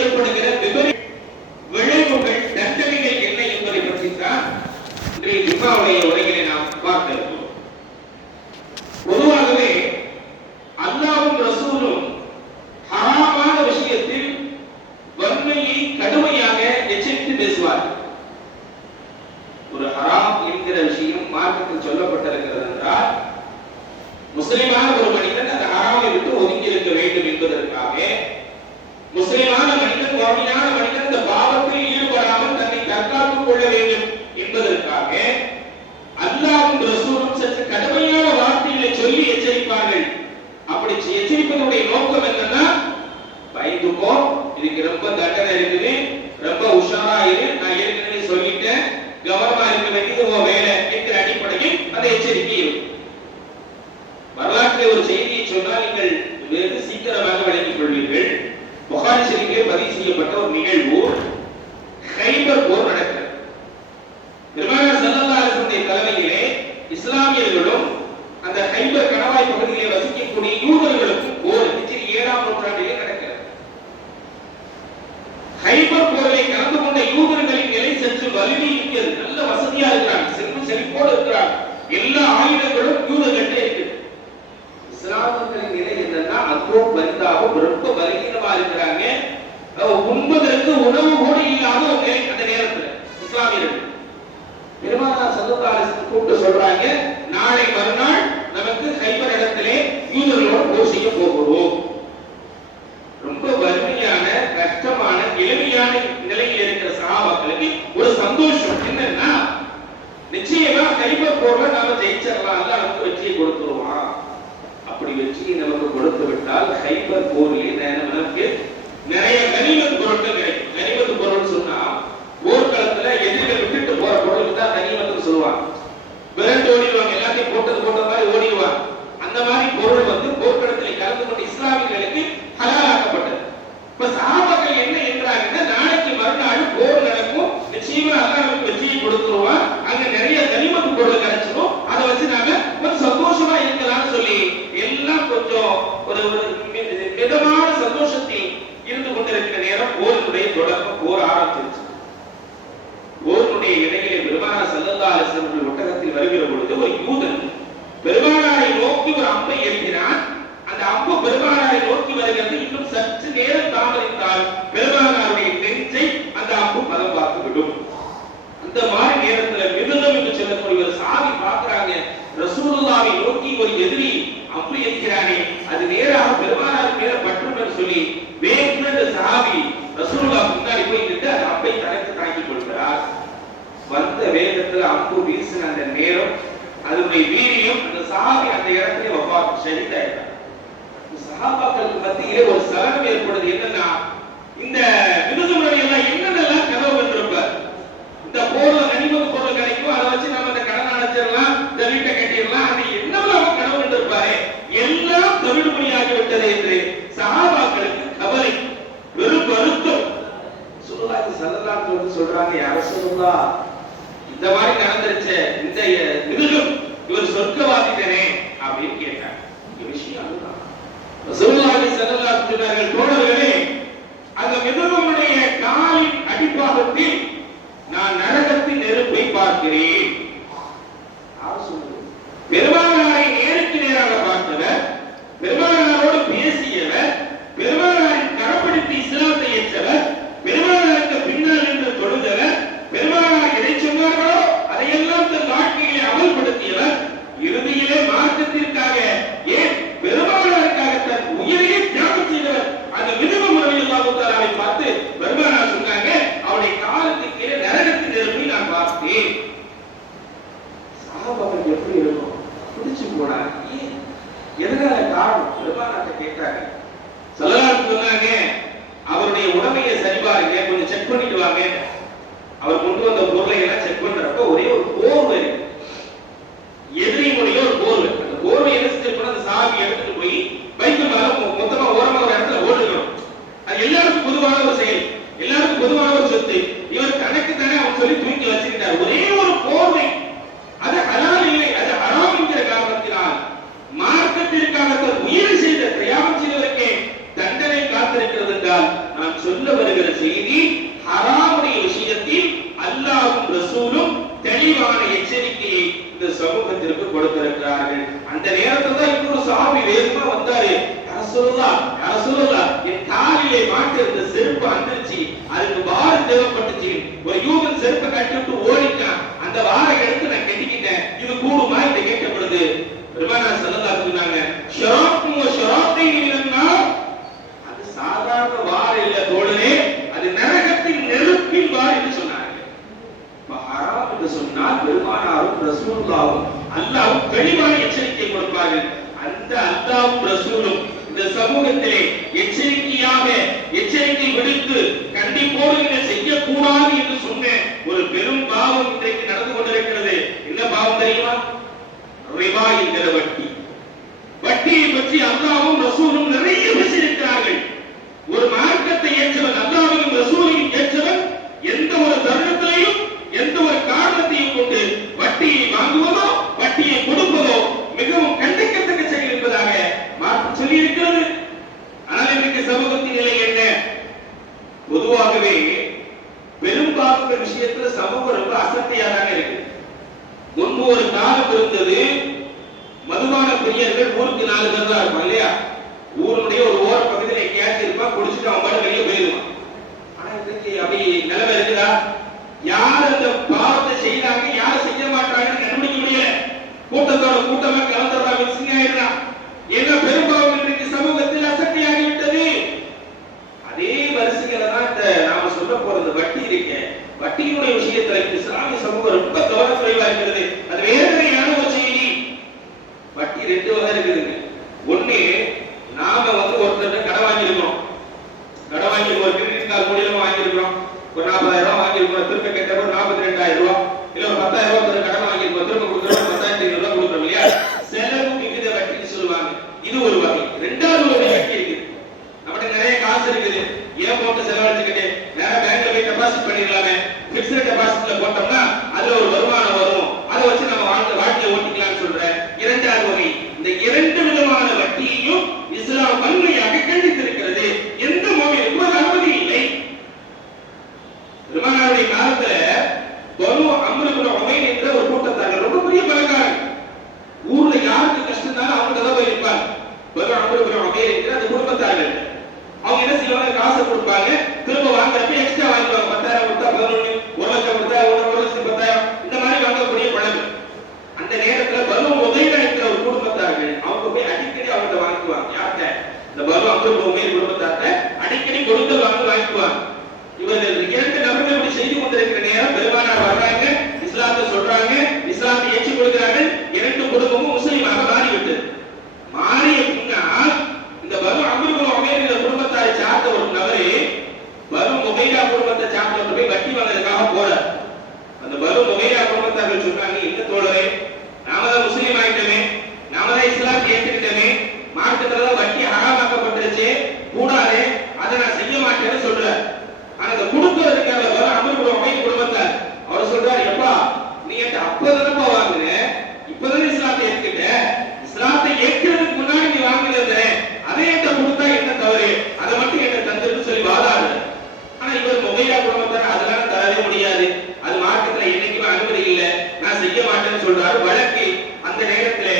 ஏற்படுகிற விளைவுகள் தண்டனைகள் என்ன என்பதை பற்றி தான் இன்றைய ஜும்மாவுடைய உரைகளை நாம் பார்க்க இருக்கிறோம். பொதுவாகவே அல்லாஹ்வும் ரசூலும் ஹராமான விஷயத்தில் வன்மையை கடுமையாக எச்சரித்து பேசுவார். ஒரு ஹராம் என்கிற விஷயம் மார்க்கத்தில் சொல்லப்பட்டிருக்கிறது என்றால் முஸ்லிமான ஒரு மனிதன் அந்த ஹராமை விட்டு ஒதுங்கி இருக்க வேண்டும் என்பதற்காக, முஸ்லிமான மனிதன் முஃமினான மனிதன் இந்த பாவத்தில் ஈடுபடாமல் தன்னை தற்காத்துக் கொள்ள வேண்டும் என்பதற்காக அல்லாஹ்வும் ரசூலும் சற்று கடுமையான வார்த்தைகளை சொல்லி எச்சரிப்பார்கள். அப்படி எச்சரிப்பதனுடைய நோக்கம் என்னன்னா, பயந்துக்கோ, இதுக்கு ரொம்ப தண்டனை இருக்குது, ரொம்ப உஷாரா இரு, நான் ஏற்கனவே சொல்லிட்டேன், கவனமா இருக்க வேண்டியது உன் வேலை என்கிற அடிப்படையில் அந்த எச்சரிக்கை இருக்கும். வரலாற்றில் ஒரு செய்தியை சொன்னால் நீங்கள் வெகு சீக்கிரமாக விளங்கிக் கொள்வீர்கள். புகாரி ஷரீஃபில் பதிவு செய்யப்பட்ட ஒரு நிகழ்வு, கைபர் போர் நடக்கிறது. பெருமானார் ஸல்லல்லாஹு அலைஹி வஸல்லம் தலைமையிலே இஸ்லாமியர்களும் அந்த கைபர் கணவாய் பகுதியிலே வசிக்கக்கூடிய யூதர்களுக்கும் போர் ஹிஜ்ரி 7ஆம் நூற்றாண்டிலே நடக்கிறது. கைபர் போரிலே கலந்து கொண்ட யூதர்களின் நிலை சற்று வலிமை இருக்கிறது, நல்ல வசதியா இருக்கிறாங்க, செல்வ செழிப்போடு இருக்கிறாங்க, எல்லா ஆயுதங்களும் யூதர்கிட்ட இருக்கு. இஸ்லாமியர்களின் நிலை என்னன்னா அதுவும் பரிதாபம், ரொம்ப பலகீனமா இருக்கிறாங்க, உண்பதற்கு உணவு கூட இல்லாத ஒரு நிலை அந்த நேரத்தில் இஸ்லாமியர்கள். பெருமானார் ஸல்லல்லாஹு அலைஹி வஸல்லம் கூப்பிட்டு சொல்றாங்க, நாளை மறுநாள் நமக்கு கைபர் இடத்திலே யூதர்களோடு போர் செய்ய போகிறோம். ரொம்ப வறுமையான கஷ்டமான எளிமையான நிலையில் இருக்கிற சஹாபாக்களுக்கு ஒரு சந்தோஷம் என்னன்னா, நிச்சயமா கைபர் போர்ல நாம ஜெயிச்சிடலாம், அல்லாஹ் நமக்கு வெற்றியை கொடுத்துருவான். அப்படி வெற்றியை நமக்கு கொடுத்து விட்டால் கைபர் போரிலே நமக்கு நிறைய கனிமத் பொருட்கள் கிடைக்கும். கனிமத் பொருள் சொன்னா போர்க்களத்துல எதிரிகள் விட்டுட்டு போற பொருளுக்கு தான் கனிமத்துன்னு சொல்லுவாங்க. விரண்டு ஓடிடுவாங்க, எல்லாத்தையும் போட்ட மாதிரி ஓடிடுவாங்க. அந்த மாதிரி பொருள் போர்க்களத்தில் கலந்து கொண்ட இஸ்லாமியர்களுக்கு ஹலாலாக்கப்பட்டது. இப்ப சஹாபாக்கள் என்ன என்றாங்கன்னா, நாளைக்கு மறுநாள் போர் நடக்கும், நிச்சயமா அல்லாஹ் நமக்கு வெற்றியை கொடுத்துருவான், அங்க நிறைய கனிமத் பொருள் கிடைச்சிடும், அதை வச்சு நாம ஒரு சந்தோஷமா இருக்கலாம்னு சொல்லி எல்லாம் கொஞ்சம் ஒரு மிதமான சந்தோஷத்தில் இருந்து கொண்டிருக்கிற நேரம் போரினுடைய தொடக்கம், போர் ஆரம்பிச்சிருச்சு. போரினுடைய இடையிலே பெருமானார் ஸல்லல்லாஹு அலைஹி வஸல்லம் ஒட்டகத்தில் வருகிற பொழுது ஒரு யூதன் பெருமானாரை நோக்கி ஒரு அம்பை எறிகிறான். அந்த அம்பு பெருமானாரை நோக்கி வருகிறது. இன்னும் சற்று நேரம் தாமதித்தால் பெருமானாருடைய நெஞ்சை அந்த அம்பு பதம் பார்த்து விடும். அந்த மாதிரி நேரத்துல மிதுனம் என்று சொல்லக்கூடிய ஒரு சாவி பார்க்கிறாங்க, ரசூலுல்லாஹ்வை நோக்கி ஒரு எதிரி அம்பு எறிகிறானே, அது நேராக பெருமானார் மேல பற்றும் என்று சொல்லி வேகத்துல அந்த சாவி ரசூலுல்லாஹ் முன்னாடி போய் நின்று அந்த அம்பை தனக்கு தாக்கிக் கொள்கிறார். வந்த வேகத்துல அம்பு வீசின அந்த நேரம், அதனுடைய வீரியம், அந்த சாவி அந்த இடத்திலே வஃபாத் ஷஹீதாயிட்டார். சஹாபாக்களுக்கு மத்தியிலே ஒரு சலனம் ஏற்படுது. என்னன்னா, இந்த விருதுமுறை எல்லாம் என்னென்னலாம் கனவு கண்டிருப்பார். இந்த போர்ல கனிமத் பொருள் கிடைக்கும், அதை வச்சு நம்ம இந்த கடன் அடைச்சிடலாம், இந்த வீட்டை கட்டிடலாம், அது என்னெல்லாம் கனவு கண்டிருப்பாரு, எல்லாம் தவிடுபடியாகி விட்டது என்று சஹாபாக்களுக்கு கவலை, வெறும் வருத்தம். ஸல்லல்லாஹு அலைஹி வஸல்லம் சொல்றாங்க, யா ரசூலுல்லாஹ், இந்த மாதிரி நடந்துருச்சு, இந்த மிருகம் இவர் சொர்க்கவாதி தானே அப்படின்னு கேட்டாங்க. இந்த விஷயம் அதுதான். ரசூலுல்லாஹி ஸல்லல்லாஹு அலைஹி வஸல்லம் தோழர்களே, அந்த மிருகமுடைய காலின் அடிப்பாகத்தில் நான் நரகத்தின் நெருப்பை பார்க்கிறேன். பெருமானாரை நேருக்கு நேராக பார்த்தவர், பெருமானாரோடு பேசியவர், பெருமானாரின் கரப்படுத்தி இஸ்லாத்தை ஏற்றவர், பெருமானாருக்கு பின்னால் நின்று தொழுதவர், பெருமானார் எதை சொன்னார்களோ அதையெல்லாம் தன் வாழ்க்கையிலே அமல்படுத்தியவர், இறுதியிலே மார்க்கத்திற்காக, ஏன் பெருமானாருக்காக தன் உயிரையே தியாகம் செய்தவர். அந்த மிருகம் ரலியல்லாஹு தஆலாவை பார்த்து பெருமானார் சொன்னாங்க, அவருடைய காலுக்கு கீழே நரகத்தின் நெருப்பை நான் பார்த்தேன். சஹாபாக்கள் எப்படி இருக்கும், பிடிச்சு போனாங்க. எதனால காரணம் பெருமானார்ட்ட கேட்டாங்க. ஸல்லல்லாஹு அலைஹி சொன்னாங்க, அவருடைய உடமையை சரி பாருங்க, கொஞ்சம் செக் பண்ணிட்டு வாங்க. அவர் கொண்டு வந்த பொருளை எல்லாம் செக் பண்றப்ப ஒரே ஒரு போர்வை, எதிரியுடைய ஒரு போர்வை, அந்த போர்வை என்ன செஞ்சிருக்கணும், அந்த சாவி எடுத்துட்டு போய் பைக்கு மேல மொத்தமா ஓரமா ஒரு இடத்துல ஓட்டுக்கணும். அது எல்லாருக்கும் பொதுவான ஒரு செயல், எல்லாருக்கும் பொதுவான ஒரு சொத்து. இவர் தனக்கு தானே அவன் சொல்லி தூக்கி வச்சுக்கிட்டார். ஒரே ஒரு போர்வை, அது ஹலால் இல்லை, அது ஹராம் என்கிற காரணத்தினால் மார்க்கத்திற்காக உயிரை செய்த தியாகம் செய்ததற்கே தண்டனை காத்திருக்கிறது என்றால் நான் சொல்ல வருகிற செய்தி ஹராமுடைய விஷயத்தில் அல்லாஹ்வும் ரசூலும் தெளிவான எச்சரிக்கையை இந்த சமூகத்திற்கு கொடுத்திருக்கிறார்கள். அந்த நேரத்துல தான் இன்னொரு சஹாபி வேகமா வந்தாரு. ரசூலுல்லாஹ் என் காலிலே மாட்டிருந்த செருப்பு அந்திருச்சு, அதுக்கு வாரம் தேவைப்பட்டுச்சு. ஒரு யூதன் செருப்பை கட்டிட்டு ஓடிட்டான், அந்த வாரை எடுத்து நான் கட்டிக்கிட்டேன், இது கூடுமா என்று கேட்ட பொழுது பெருமானார் ஸல்லல்லாஹு அலைஹி சொன்னாங்க, ஷராக்கும் வ ஷராத்தைன் மினன்னார், அது சாதாரண வார் இல்ல தோழரே, அது நரகத்தின் நெருப்பின் வார் என்று சொன்னாங்க. ஹராம் என்று சொன்னால் பெருமானாரும் ரசூலுல்லாஹும் அல்லாஹ்வும் தெளிவான எச்சரிக்கை கொடுப்பார்கள். அந்த அல்லாஹ்வும் ரசூலும் இந்த சமூகத்திலே எச்சரிக்கை விடுத்து கண்டிப்போடு இதை செய்யக்கூடாது என்று சொன்ன ஒரு பெரும் பாவம் இன்றைக்கு நடந்து கொண்டிருக்கிறது. என்ன பாவம் தெரியுமா? ரிபா என்கிற வட்டி. வட்டியை பற்றி அல்லாஹ்வும் ரசூலும் நிறைய பேசியிருக்கிறார்கள். ஒரு மார்க்கத்தை ஏற்றவன், அல்லாஹ்வையும் ரசூலையும் ஏற்றவன், எந்த ஒரு தருணத்திலையும் எந்த ஒரு காரணத்தையும் கொண்டு வட்டியை வாங்குவதோ வட்டியை கொடுப்பதோ மிகவும் கண்டிக்கத்தக்க செயல் என்பதாக மார்க்கம் சொல்லி இருக்கிறது. ஆனால் இன்றைக்கு சமூகத்தின் நிலை என்ன? பொதுவாகவே பெரும்பாலான விஷயத்துல சமூகம் ரொம்ப அசட்டையாக இருக்கு. முன்பு ஒரு காலம் இருந்தது, மதுபான பிரியர்கள் ஊருக்கு 4 பேர் தான் இருப்பாங்க இல்லையா? ஊருடைய ஒரு ஓர பகுதியில் எங்கேயாச்சும் இருப்பா, குடிச்சுட்டு அவன் பாட்டு வெளியே போயிடுவான். ஆனா இன்னைக்கு அப்படி நிலைமை இருக்குதா? யார் அந்த பாவத்தை செய்யறாங்க, யார் செய்ய மாட்டாங்கன்னு கண்டுபிடிக்க முடியல. கூட்டத்தோட கூட்டமா கலந்துறா, மிக்சிங் ஆயிடுறா. ஏன்னா பெரும்பாலும் இன்றைக்கு சமூகத்தில் அசட்டையாகிவிட்டது. அதே வரிசையில தான் இந்த நாம சொல்ல போறது வட்டி இருக்கு. வட்டியுடைய விஷயத்துல இஸ்லாமிய சமூகம் ரொம்ப கவனக்குறைவா இருக்கிறது. அது வேதனையான ஒரு செய்தி. வட்டி 2 வகை இருக்குதுங்க. ஒண்ணு, நாம ஒருத்தர் கடன் வாங்கியிருக்கோம், ஒரு கிரெடிட் கார்டு மூலியமா வாங்கியிருக்கிறோம், ஒரு 40,000 ரூபாய் வாங்கியிருக்கோம், திரும்ப கேட்ட ஒரு 42,000 ரூபாய், இல்ல ஒரு 10,000 ரூபாய் கடன் வாங்கியிருக்கோம், திரும்ப கொடுக்குறோம் 10,500 ரூபாய் கொடுக்குறோம் இல்லையா? செலவு விகித வட்டின்னு சொல்லுவாங்க. இது ஒரு வகை. 2வது வகை வட்டி இருக்கு. நம்மகிட்ட நிறைய காசு இருக்குது, ஏன் போட்டு செலவழிச்சுக்கிட்டு நேரா பேங்க்ல போய் டெபாசிட் பண்ணிடலாமே, பிக்ஸ்ட் டெபாசிட்ல போட்டோம்னா அதுல ஒரு வருமானம் வரும், அதை வச்சு நம்ம வாழ்க்கையை ஓட்டிக்கலாம்னு சொல்ற 2வது வகை. இந்த 2 விதமான வட்டியையும் இஸ்லாம் வன்மையாக கண்டித்திருக்கிறது. எந்த மொழிக்கும் அது அனுமதி இல்லை. பெருமானாருடைய காலத்துல பனு அம்ர் இப்னு உமைர் என்ற ஒரு கூட்டத்தார்கள், ரொம்ப பெரிய பணக்காரங்க, ஊர்ல யாருக்கு கஷ்டம் தான் அவங்க தான் போய் நிற்பாங்க. பனு அம்ர் இப்னு உமைர் என்ற அந்த குடும்பத்தார்கள் அவங்க என்ன செய்வாங்க, காசு கொடுப்பாங்க, திரும்ப வாங்குறப்ப எக்ஸ்ட்ரா வாங்கிடுவாங்க. 10,000 கொடுத்தா 11, 1 லட்சம் கொடுத்தா 1,10,000, இந்த மாதிரி வாங்கக்கூடிய பழக்கம். அந்த நேரத்துல பனு உமைர் என்ற ஒரு குடும்பத்தார்கள் அவங்க போய் அடிக்கடி அவங்கள்ட்ட வாங்குவாங்க. யார்கிட்ட? இந்த பனு அம்ர் இப்னு உமைர் குடும்பத்தார்ட்ட அடிக்கடி கொடுத்து வாங்குவாங்க. இவர்கள் 2 நபர்கள் இப்படி செய்து கொண்டிருக்கிற நேரம் பெருமானார் வர்றாங்க, இஸ்லாத்தை சொல்றாங்க, இஸ்லாத்தை ஏற்றுக் கொள்கிறார்கள். 2 குடும்பமும் முஸ்லிமாக மாறிவிட்டது. மாறிய பின்னால் இந்த பனு அம்ர் இப்னு உமைர் என்ற குடும்பத்தாரை சார்ந்த ஒரு நபரே பனு முகைரா குடும்பத்தை சார்ந்தவர் போய் வட்டி வாங்குறதுக்காக போறார். அந்த பனு முகைரா குடும்பத்தார்கள் சொல்றாங்க, என்ன தோழரே, நாம தான் முஸ்லீம் ஆயிட்டோமே, நாம தான் இஸ்லாத்தை ஏற்றுக்கிட்டோமே, மார்க்கத்துல தான் வட்டி ஹராமாக்கப்பட்டுருச்சு, கூடாது, அதை நான் செய்ய மாட்டேன்னு சொல்றார். ஆனா அந்த குடும்பத்துக்கு அம்ர் இப்னு உமைர் குடும்பத்தார் அவர் சொல்றாரு, எப்பா நீ என்கிட்ட அப்பதானப்பா வாங்குன, இப்பதானே இஸ்லாத்தை ஏற்றுக்கிட்ட, இஸ்லாத்தை ஏற்கிறதுக்கு முன்னாடி நீ வாங்கினது, அதை என்கிட்ட கொடுத்தா என்ன தவறு, அதை மட்டும் என்கிட்ட தந்துருன்னு சொல்லி வாதாடு. ஆனா இவர் முகைரா குடும்பத்தார் அதெல்லாம் தரவே முடியாது, அது மார்க்கத்துல என்னைக்குமே அனுமதி இல்லை, நான் செய்ய மாட்டேன்னு சொல்றாரு. வழக்கு அந்த நேரத்துல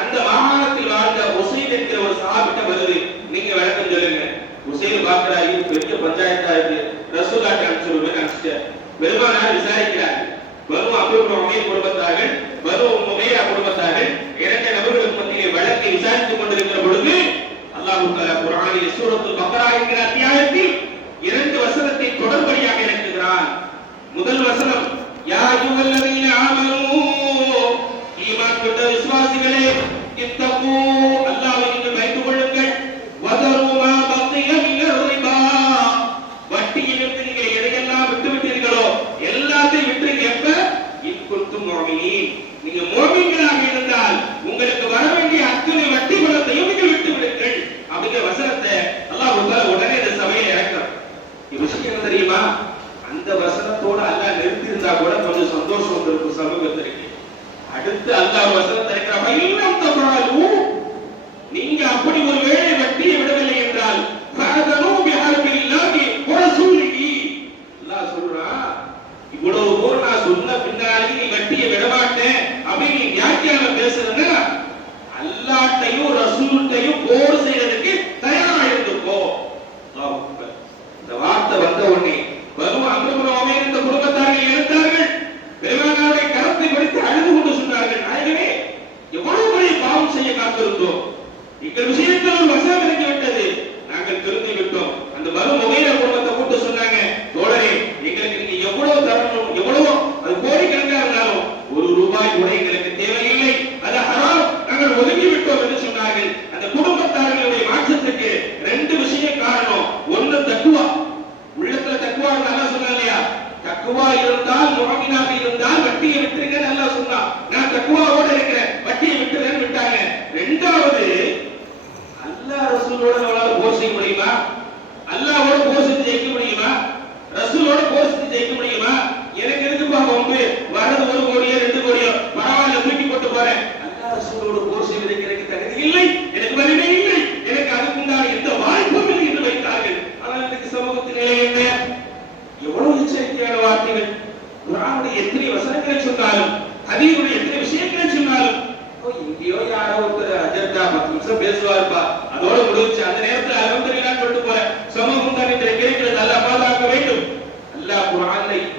அந்த மாகாணத்தில் வாழ்ந்த உசைன் என்கிற ஒரு சஹாபிட்ட வருது, நீங்க விளக்கம் சொல்லுங்க. உசைன் பார்க்கிறாரு, பெரிய பஞ்சாயத்தா இருக்கு, ரசூலுல்லாஹி அனுப்பிச்சு பெருமானார் விசாரிக்கிறார். பனு அம்ர் இப்னு உமைர் குடும்பத்தார்கள், பனு முகைரா குடும்பத்தார்கள் 2 நபர்களுக்கு மத்தியிலே வழக்கை விசாரித்துக் கொண்டிருக்கிற பொழுது அல்லாஹ் தஆலா குர்ஆனில் சூரத்துல் பக்ரா என்கிற அத்தியாயத்தில் 2 வசனத்தை தொடர்படியாக இறக்குகிறான். முதல் வசனம், யா அய்யுஹல்லதீன ஆமனூ, ஈமான் கொண்ட விசுவாசிகளே, இத்தகூ, அல்லாஹ்வை நீங்கள் பயந்து கொள்ளுங்கள், வதரு மா பக்கிய மினர் ரிபா, வட்டியிலிருந்து நீங்கள் எதையெல்லாம் விட்டுவிட்டீர்களோ எல்லாத்தையும் விட்டுருங்க. எப்ப? இன் குன்தும் முஃமினீன், நீங்க முஃமின்களாக இருந்தால் உங்களுக்கு வர வேண்டிய அத்தனை வட்டி பணத்தையும் நீங்கள் விட்டு விடுங்கள் அப்படிங்கிற வசனத்தை அல்லாஹ் உடனே இந்த சபையில இறக்குறான். விஷயம் என்ன தெரியுமா? அந்த வசனத்தோட அல்லாஹ் நிறுத்தி இருந்தா கூட கொஞ்சம் சந்தோஷம் வந்திருக்கும் சமூகத்தில்.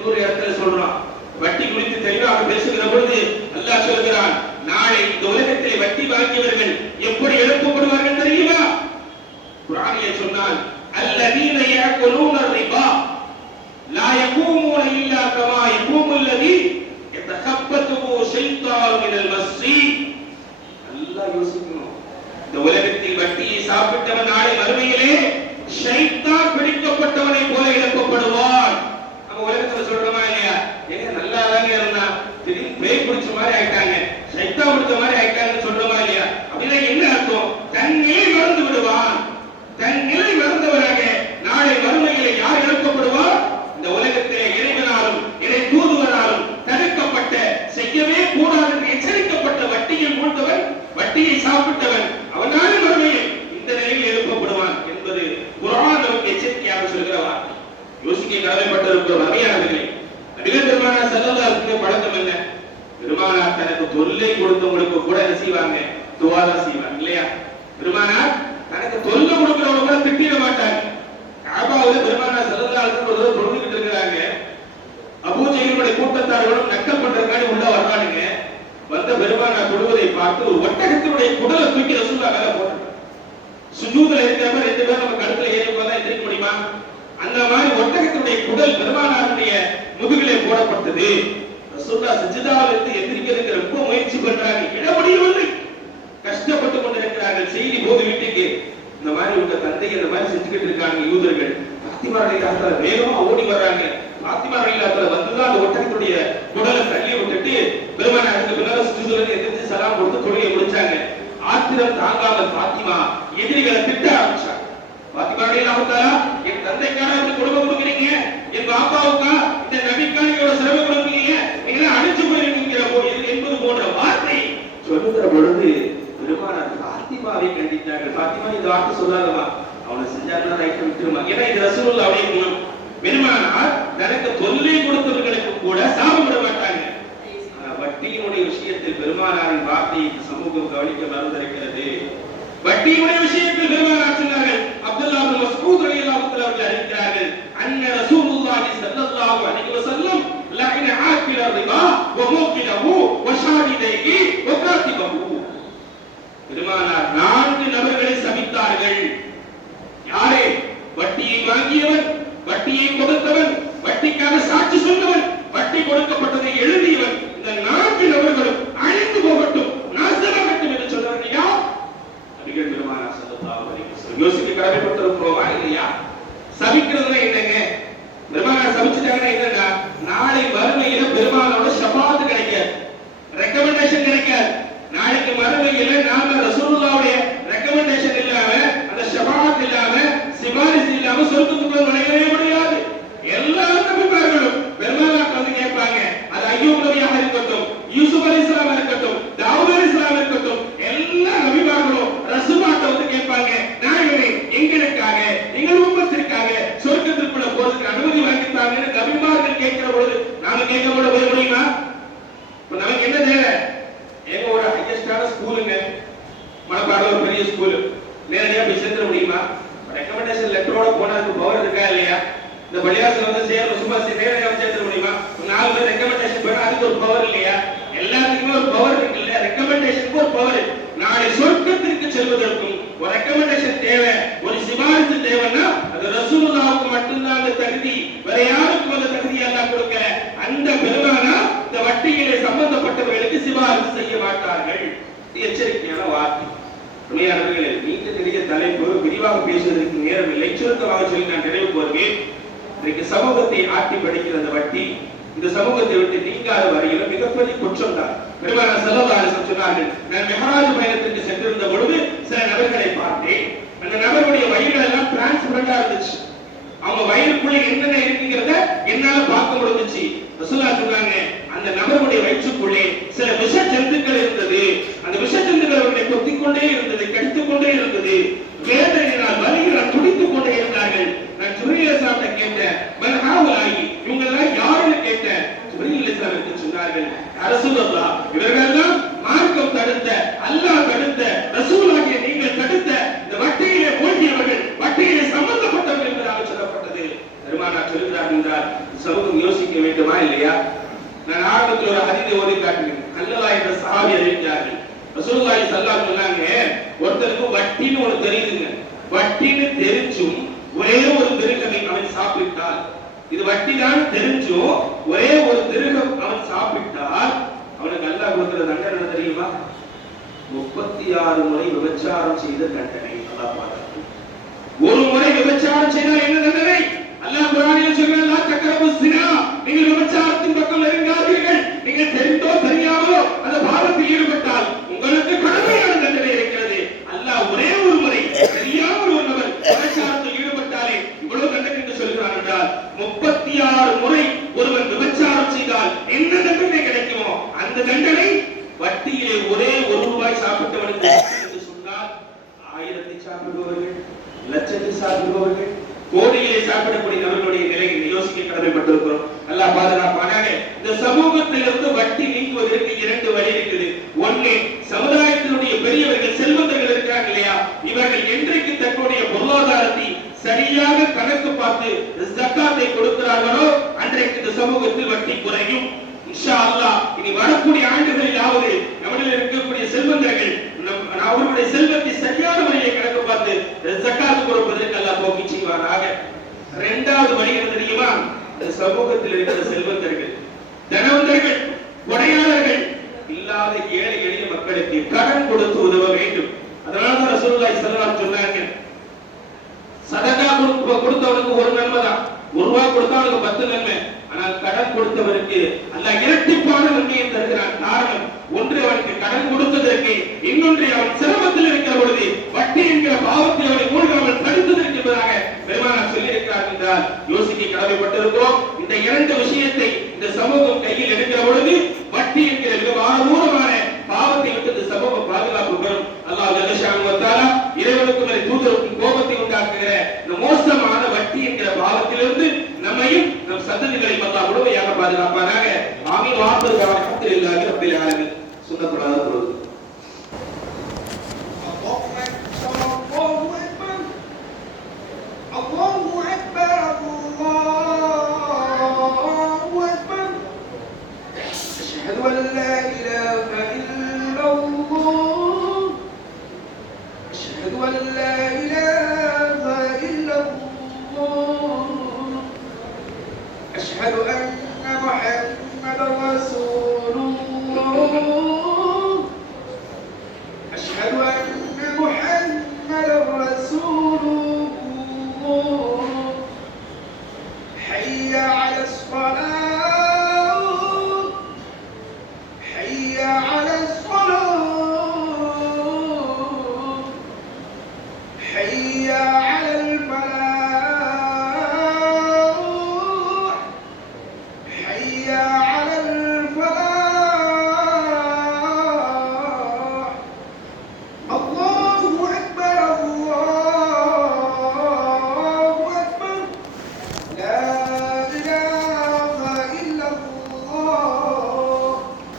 இன்னொரு இடத்துல சொல்றான். வட்டி குறித்து தெளிவாக பேசுகிற பொழுது அல்லாஹ் சொல்கிறான், நாளை இந்த உலகத்திலே வட்டி வாங்கியவர்கள் எப்படி எழுப்பப்படுவார்கள் தெரியுமா? குர்ஆனிலே சொன்னான், அல்லதீன யாக்குலூன ரிபா லா யகூமுன இல்லா கமா யகூமுல் லதீ யதகப்பத்துஹு ஷைத்தானு மினல் மஸ்ஸி. அல்லாஹ் யோசிக்கணும், இந்த உலகத்தில் வட்டியை சாப்பிட்டவன் நாளை மறுமையிலே ஷைத்தான் பிடிக்கப்பட்டவனை போல எழுப்பப்படுவான். நம்ம உலகத்துல சொல்றோமா இல்லையா? எங்க நல்லா தாங்க இருந்தா திடீர்னு பேய் பிடிச்ச மாதிரி ஆயிட்டாங்க, ஷைத்தான் பிடிச்ச மாதிரி ஆயிட்டாங்கன்னு சொல்றோமா இல்லையா? அப்படின்னா என்ன அர்த்தம்? தன் நிலை மறந்து விடுவான். தன் நிலை மறந்தவராக நாளை மறுமையிலே யார் எழுப்பப்படுவார்? இந்த உலகத்திலே இறைவனாலும் இறை தூதுவராலும் தடுக்கப்பட்ட, செய்யவே கூடாது என்று எச்சரிக்கப்பட்ட வட்டியில் மூழ்ந்தவன், வட்டியை சாப்பிட்டவன், அவனால மறுமையில் இந்த நிலையில் எழுப்பப்படுவான் என்பது குர்ஆன் நமக்கு எச்சரிக்கையாக சொல்கிற வார்த்தை. யோசிக்க கடமைப்பட்டிருக்கிற வகையானவர்களே, நபிகள் பெருமானார் ஸல்லல்லாஹு அலைஹி வஸல்லம் பழக்கம் என்ன? பெருமானார் தனக்கு தொல்லை கொடுத்தவங்களுக்கு கூட என்ன செய்வாங்க? துஆ செய்வாங்க இல்லையா? பெருமானார் தனக்கு தொல்லை கொடுக்கிறவங்க கூட திட்டிட மாட்டாங்க. காபாவுல பெருமானார் ஸல்லல்லாஹு அலைஹி வஸல்லம் ஒரு தடவை தொழுதுகிட்டு இருக்காங்க. அபூ ஜஹலுடைய கூட்டத்தார்களும் நக்கல் பண்றதுக்காக உள்ள வர்றானுங்க. வந்த பெருமானார் தொழுவதை பார்த்து ஒரு ஒட்டகத்தினுடைய குடலை தூக்கி ரசூலுல்லாஹ் மேல போட்டாங்க. சுஜூதுல இருக்கிறவங்க ரெண்டு பேரும் நம்ம கழுத்துல ஏறி போதா எந்திரிக்க முடியுமா? அந்த மாதிரி ஒட்டகத்தினுடைய குடல் பெருமானாருடைய முதுகிலே போடப்பட்டது. ரசூலுல்லாஹ் சஜ்ஜாவில் இருந்து எந்திரிக்கிறதுக்கு ரொம்ப முயற்சி பண்றாங்க, இட முடியவில்லை, கஷ்டப்பட்டு கொண்டிருக்கிறார்கள். செய்தி போது வீட்டுக்கு, இந்த மாதிரி உங்க தந்தை இந்த மாதிரி செஞ்சுக்கிட்டு இருக்காங்க யூதர்கள். பாத்திமா ரலியல்லாஹு வேகமா ஓடி வர்றாங்க. பாத்திமா ரலியல்லாஹு வந்துதான் அந்த ஒட்டகத்துடைய குடலை தள்ளி விட்டுட்டு பெருமானாருக்கு பின்னால சுஜூதுல இருந்து எந்திரிச்சு சலாம் கொடுத்து தொழுகை முடிச்சாங்க. ஆத்திரம் தாங்காமல் பாத்திமா எதிரிகளை திட்ட ஆரம்பிச்சாங்க. பாத்திமா ரலியல்லாஹு என் தந்தைக்காக இப்படி குடும்பம் கொடுக்குறீங்க, என் பாப்பாவுக்கா இந்த நபிக்காக இவ்வளவு சிரமம் கொடுக்குறீங்க, நீங்க அழிச்சு போயிருக்கீங்க என்பது போன்ற வார்த்தை சொல்லுகிற பொழுது பெருமானார் பாத்திமாவை கண்டித்தார்கள். பாத்திமா இந்த வார்த்தை சொல்லாதவா, அவனை செஞ்சாருன்னா ரைட்டை விட்டுருமா. ஏன்னா இது ரசூலுல்லாஹ்வுடைய குணம். பெருமானார் தனக்கு தொல்லை கொடுத்தவர்களுக்கு கூட சாபம் விட மாட்டாங்க. வட்டியினுடைய விஷயத்தில் பெருமானாரின் வார்த்தையை சமூகம் கவனிக்க மறந்திருக்கிறது. வட்டியுடைய விஷயத்தில் பெருமானார் சொன்னார்கள். அப்துல்லாஹ் இப்னு மஸ்ஊத் ரலியல்லாஹு அன்ஹு அவர்கள் அறிவிக்கிறார்கள், அன்ன ரசூலுல்லாஹி ஸல்லல்லாஹு அலைஹி வஸல்லம் லஅன ஆக்கில ரிபா வ மூகிலஹு வ ஷாஹிதைஹி வ காத்திபஹு. பெருமானார் 4 நபர்களை சபித்தார்கள். யாரே? வட்டியை வாங்கியவன், வட்டியை கொடுத்தவன், வட்டிக்காக சாட்சி சொன்னவன், வட்டி கொடுக்கப்பட்டதை எழுதியவன். இந்த 4 நபர்களும் அழிந்து போகட்டும், நாசமாகட்டும் என்று சொன்னவர்கள் யார்? நபிகள் பெருமானார் ஸல்லல்லாஹு அலைஹி வஸல்லம். யோசிக்க கடமைப்பட்டிருக்கிறோமா இல்லையா? சபிக்கிறதுனா என்னங்க? பெருமானார் சபிச்சிட்டாங்கன்னா என்னன்னா, நாளை மறுமையில பெருமானோட ஷஃபாஅத் கிடைக்காது, ரெக்கமெண்டேஷன் கிடைக்காது. நாளைக்கு மறுமையில நாம ரசூலுல்லாஹ்வுடைய ரெக்கமெண்டேஷன் இல்லாம, அந்த ஷஃபாஅத் இல்லாம, சிபாரிசு இல்லாம சொர்க்கத்துக்குள்ள நுழையவே முடியாது. எல்லா நபிமார்களும் பெருமானார் வந்து கேட்பாங்க. அது அய்யூப் நபியாக இருக்கட்டும், யூசுப் அலைஹிஸ்ஸலாம் இருக்கட்டும், தாவூத் அலைஹிஸ்ஸலாம் இருக்கட்டும், எல்லா நபிமார்களும் ரசூலுல்லாஹ் வந்து கேட்பாங்க, நாயகனே எங்களுக்காக, எங்கள் உம்மத்திற்காக சொர்க்கத்துக்குள்ள போறதுக்கு அனுமதி வாங்கித்தாங்கன்னு நபிமார்கள் கேட்கிற பொழுது நாம கேட்க கூட போய் முடியுமா? இப்ப நமக்கு என்ன தேவை? எங்க ஒரு ஹையஸ்டான ஸ்கூலுங்க, மணப்பாறையில ஒரு பெரிய ஸ்கூல், நேரடியா போய் சேர்த்துட முடியுமா? ரெக்கமெண்டேஷன் லெட்டரோட போனா அதுக்கு பவர் இருக்கா இல்லையா? இந்த பள்ளிவாசல் வந்து சேரணும், சும்மா நேரடியா சேர்த்துட முடியுமா? 4 பேர் ரெக்கமெண்டேஷன் பண்ணா அதுக்கு ஒரு பவர் இல்லையா? எல்லாத்துக்குமே ஒரு பவர் இருக்கு இல்ல? ரெக்கமெண்டேஷனுக்கு ஒரு பவர். நாளை சொர்க்கத்திற்கு செல்வதற்கும் ஒரு ரெக்கமெண்டேஷன் தேவை, ஒரு சிபாரிசு தேவைன்னா அது ரசூலுல்லாஹ்வுக்கு மட்டும்தான் அந்த தகுதி, வேற யாருக்கும் அந்த தகுதி அல்லாஹ் கொடுக்கல. அந்த பெருமானார் இந்த வட்டியிலே சம்பந்தப்பட்டவர்களுக்கு சிபாரிசு செய்ய மாட்டார்கள். இது எச்சரிக்கையான வார்த்தை. உண்மையானவர்களே, நீண்ட நெடிய தலைப்பு, விரிவாக பேசுவதற்கு நேரம் இல்லை. சுருக்கமாக சொல்லி நான் நிறைவுக்கு வருவேன். இன்றைக்கு சமூகத்தை ஆட்டி படிக்கிற அந்த வட்டி இந்த சமூகத்தை விட்டு நீங்காத வரையில மிகப்பெரிய குற்றம் தான். பெருமானார் ஸல்லல்லாஹு அலைஹி வஸல்லம் சொன்னார்கள், நான் மிஹ்ராஜ் பயணத்திற்கு சென்றிருந்த பொழுது சில நபர்களை பார்த்தேன். அந்த நபருடைய வயிறு எல்லாம் டிரான்ஸ்பரண்டா இருந்துச்சு. அவங்க வயிறுக்குள்ள என்னென்ன இருக்குங்கிறத என்னால பார்க்க முடிஞ்சிச்சு. ரசூலுல்லாஹ் சொன்னாங்க, அந்த நபருடைய வயிற்றுக்குள்ளே சில விஷ ஜந்துக்கள் இருந்தது. அந்த விஷ ஜந்துக்கள் அவர்களை கொத்திக் கொண்டே இருந்தது, கடித்துக் கொண்டே இருந்தது. வேதனையினால் வலியினால் துடித்துக் கொண்டே இருந்தார்கள். நான் ஜிப்ரீல் அலைஹிஸ்ஸலாத்தை கேட்டேன், மன் ஹாவுலாயி, இவங்க எல்லாம் யாருன்னு கேட்டேன். ஜிப்ரீல் அலைஹிஸ்ஸலாம் சொன்னார்கள், யா ரசூலல்லாஹ், இவர்களெல்லாம் மார்க்கம் தடுத்த, அல்லாஹ் தடுத்த, ரசூலாகிய நீங்கள் தடுத்த இந்த வட்டியிலே மூழ்கியவர்கள், வட்டியிலே சம்பந்தப்பட்டவர்கள் என்பதாக சொல்லப்பட்டது. பெருமானார் சொல்கிறார்கள் என்றால் சமூகம் யோசிக்க வேண்டுமா இல்லையா? நான் ஆரம்பத்தில் ஒரு ஹதீஸை ஓதி காட்டுகிறேன். அல்லாஹ் என்ற சஹாபி அறிவித்தார்கள். ரசூலுல்லாஹி ஸல்லல்லாஹு அலைஹி வஸல்லம் சொன்னாங்க, ஒருத்தருக்கு வட்டின்னு ஒன்று தெரியுதுங்க. வட்டின்னு தெரிஞ்சும் ஒரே ஒரு திருகமை அவன் சாப்பிட்டால், இது வட்டி தான் தெரிஞ்சும் ஒரே ஒரு திருகம் அவன் சாப்பிட்டால் அவனுக்கு அல்லாஹ் கொடுக்கிற தண்டனை தெரியுமா? 36 முறை விபச்சாரம் செய்த தண்டனை. அல்லாஹ் பாராட்டு. ஒரு முறை விபச்சாரம் செய்தால் என்ன தண்டனை? அல்லாஹ் குர்ஆனில் சொல்கிறான், லா தக்ரபு ஸினா, நீங்கள் விபச்சாரத்தின் பக்கம் நெருங்காதீர்கள். நீங்கள் தெரிந்தோ தெரியாமலோ அந்த பாவத்தில் ஈடுபட்டால் உங்களுக்கு கடுமையான தண்டனை இருக்கிறது. அல்லாஹ் ஒரே ஒரு முறை தெரியாமல் ஒரு நபர் விபச்சாரத்தில் ஈடுபட்டாலே இவ்வளவு தண்டனை என்று சொல்கிறான் என்றால் 36 முறை ஒருவன் விபச்சாரம் செய்தால் என்ன தண்டனை கிடைக்குமோ அந்த தண்டனை வட்டியிலே ஒரே ₹1 சாப்பிட்டவனுக்கு என்று சொன்னால் 1000 சாப்பிடுபவர்கள், லட்சத்தை சாப்பிடுபவர்கள், கோடியிலே சாப்பிடக்கூடிய நபர்களுடைய நிலையை யோசிக்க கடமைப்பட்டிருக்கிறோம். அல்லாஹ் பாதுகாப்பானாக. இந்த சமூகத்திலிருந்து வட்டி நீக்குவதற்கு 2 வழி இருக்குது. ஒன்று, சமுதாயத்தினுடைய பெரியவர்கள் செல்வந்தர்கள் இருக்கிறாங்க இல்லையா, இவர்கள் என்றைக்கு தன்னுடைய பொருளாதாரத்தை சரியாக கணக்கு பார்த்து ஜக்காத்தை கொடுக்கிறார்களோ அன்றைக்கு இந்த சமூகத்தில் வட்டி குறையும். இன்ஷா அல்லாஹ் இனி வரக்கூடிய ஆண்டுகளிலாவது நம்மில் இருக்கக்கூடிய செல்வந்தர்கள் அவர்களுடைய செல்வத்தை சரியான முறையை கணக்கு பார்த்து ஜக்காத் கொடுப்பதற்கு அல்லாஹ் போக்கி செய்வாராக. இரண்டாவது வழி என்ன தெரியுமா? சமூகத்தில் இருக்கிற செல்வந்தர்கள், தனவந்தர்கள், கொடையாளர்கள் இல்லாத ஏழை எளிய மக்களுக்கு கடன் கொடுத்து உதவ வேண்டும். அதனால தான் ரசூலுல்லாஹி ஸல்லல்லாஹு அலைஹி வஸல்லம் சொன்னாங்க, சதகா கொடுத்தவனுக்கு ஒரு நன்மை தான், ₹1 கொடுத்தவனுக்கு 10 நன்மை. ஆனால் கடன் கொடுத்தவருக்கு அல்லாஹ் இரட்டிப்பான நன்மையை தருகிறான். காரணம், ஒன்று அவனுக்கு கடன் கொடுத்ததற்கு, இன்னொன்று அவன் சிரமத்தில் இருக்கிற பொழுது வட்டி என்கிற பாவத்தை அவனை மூழ்காமல் தடுத்ததற்கு என்பதாக பெருமானார் சொல்லி இருக்கிறார் என்றால் யோசிக்க கடமைப்பட்டிருக்கிறோம். இந்த 2 விஷயத்தை இந்த சமூகம் கையில் எடுக்கிற பொழுது வட்டி என்கிற மிக பாரதூரமான பாவத்தை விட்டு இந்த சமூகம் பாதுகாப்பு பெறும். அல்லாஹ் ஜல்லஷானு வ தஆலா இறைவனுக்கும் தூதருக்கும் கோபத்தை உண்டாக்குகிற இந்த மோசமான வட்டி என்கிற பாவத்திலிருந்து நம்மையும் நம் சந்ததிகளையும் அல்லாஹ் முழுமையாக பாதுகாப்பானாக. ஆமீன். வாஹிரு தஅவானா அல்ஹம்துலில்லாஹி ரப்பில் ஆலமீன். சுன்னத்துல்லாஹ் தொழுது. أشهد أن لا إله إلا الله أشهد أن لا إله إلا الله أشهد أن محمدا رسول